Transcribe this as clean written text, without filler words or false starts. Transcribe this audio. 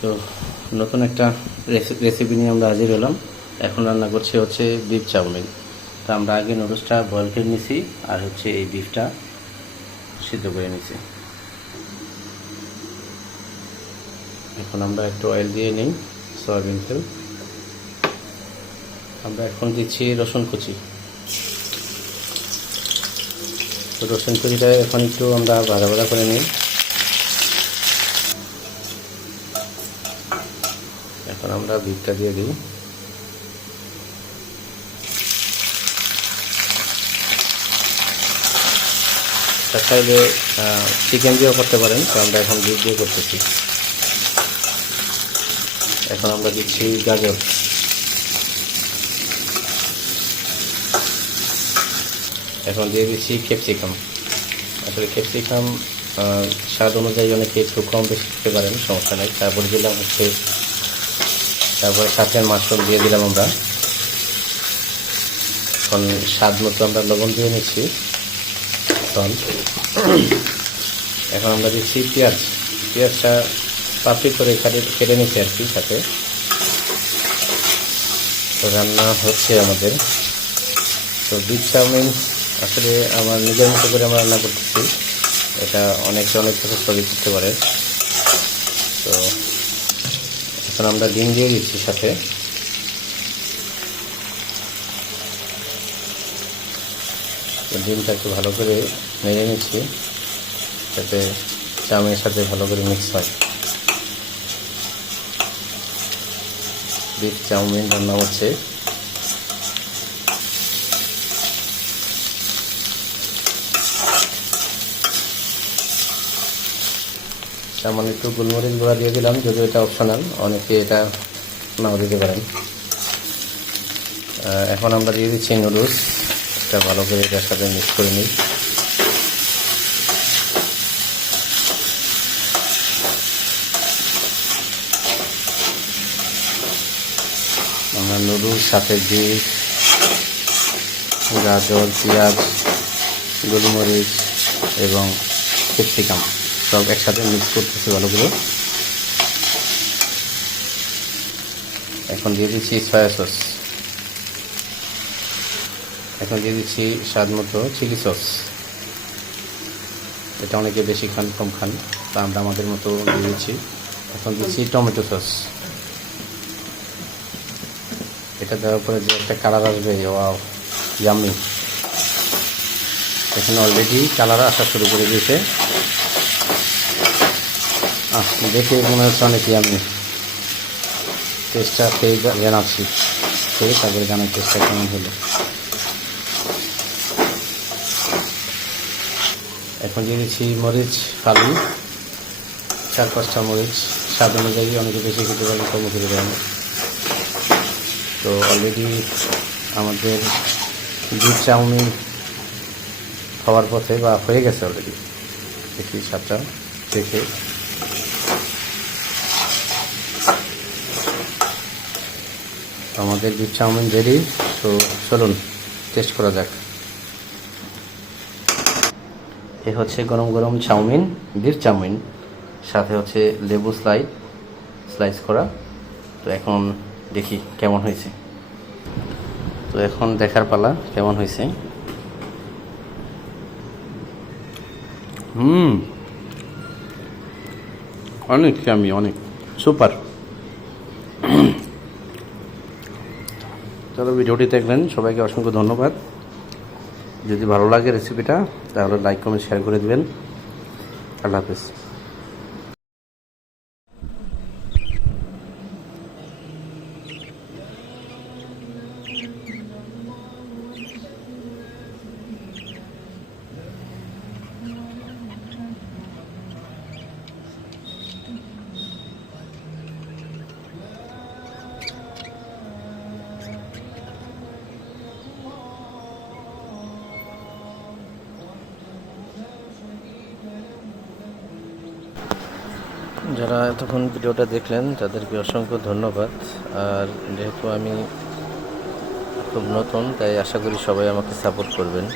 তো নতুন একটা রেসিপি নিয়ে আমরা হাজির হলাম। এখন রান্না করছি হচ্ছে বিফ চাউমিন। তো আমরা আগে নুডলসটা বয়েল করে নিছি, আর হচ্ছে এই বিফটা সিদ্ধ করে নিছি। এখন আমরা একটু অয়েল দিয়ে নিই, সয়াবিন তেল। আমরা এখন দিচ্ছি রসুন কুচি। তো রসুন কুচিটা এখন একটু আমরা ভাজা ভাজা করে নিই। এখন আমরা বিফটা দিয়ে দিই। চাইলে চিকেন দিয়েও করতে পারেন, তো আমরা এখন বিফ দিয়ে করতেছি। এখন আমরা দিচ্ছি গাজর, এখন দিয়ে দিচ্ছি ক্যাপসিকাম। আসলে ক্যাপসিকাম স্বাদ অনুযায়ী অনেকে একটু কম বেশি খেতে পারেন, সমস্যা নেই। তারপরে দিলাম হচ্ছে, তারপরে সাথে মাশরুম দিয়ে দিলাম আমরা। এখন স্বাদ মতো আমরা লবণ দিয়ে নিচ্ছি। এখন আমরা দিচ্ছি পেঁয়াজটা পাপড়ি করে কেটে নিচ্ছি আর কি সাথে। তো রান্না হচ্ছে আমাদের। তো বিফ চাউমিন আসলে আমার নিজের মতো করে আমরা রান্না করতেছি। এটা অনেক কিছু তৈরি করতে পারে। তো এখন আমরা ডিম দিয়ে দিচ্ছি সাথে। তো ডিমটা একটু ভালো করে নেড়ে নিচ্ছি, যাতে চাউমিনের সাথে ভালো করে মিক্স হয়। বিফ চাউমিন রান্না হচ্ছে। সামান্য একটু গোলমরিচ গুঁড়া দিয়ে দিলাম, যদিও এটা অপশনাল, অনেকে এটা নাও দিতে পারেন। এখন আমরা দিয়ে দিচ্ছি নুডলস। এটা ভালো করে এটার সাথে মিক্স করে নিই। আমরা নুডলস সাথে বিফ, গাজর, পেঁয়াজ, গোলমরিচ এবং ক্যাপসিকাম সব একসাথে মিক্স করতেছি ভালো করে। এখন দিয়ে দিচ্ছি সয়া সস। এখন দিয়ে দিচ্ছি স্বাদ মতো চিলি সস। এটা অনেকে বেশি খান, কম খান, তা আমরা আমাদের মতো দিয়ে দিচ্ছি। এখন দিচ্ছি টমেটো সস। এটা দেওয়ার পরে যে একটা কালার আসবে, ওয়াও ইয়াম্মি। এখানে অলরেডি কালার আসা শুরু করে দিয়েছে। দেখে মনে হচ্ছে অনেক ইয়াম্মি। টেস্টটা খেয়ে জানাচ্ছি, খেয়ে তারপরে জানার টেস্টটা কেমন হলো। এখন দিয়ে দিচ্ছি মরিচ ফালি, 4-5টা মরিচ। স্বাদ অনুযায়ী অনেকে বেশি খেতে পারেন, কম খেতে পারেন। তো অলরেডি আমাদের বিফ চাউমিন খাওয়ার পথে বা হয়ে গেছে অলরেডি। দেখি স্বাদটা দেখে। আমাদের বিফ চাউমিন রেডি। তো চলুন টেস্ট করা যাক। এ হচ্ছে গরম গরম চাউমিন, বিফ চাউমিন, সাথে হচ্ছে লেবু স্লাইস করা। তো এখন দেখি কেমন হয়েছে। তো এখন দেখার পালা কেমন হয়েছে। অনেক ইয়াম্মি, অনেক সুপার। চলো, ভিডিওটি দেখলেন, সবাইকে অসংখ্য ধন্যবাদ। যদি ভালো লাগে রেসিপিটা, তাহলে লাইক কমেন্ট শেয়ার করে দিবেন। আল্লাহ হাফেজ। যারা এতক্ষণ ভিডিওটা দেখলেন তাদেরকে অসংখ্য ধন্যবাদ। আর যেহেতু আমি খুব নতুন, তাই আশা করি সবাই আমাকে সাপোর্ট করবেন।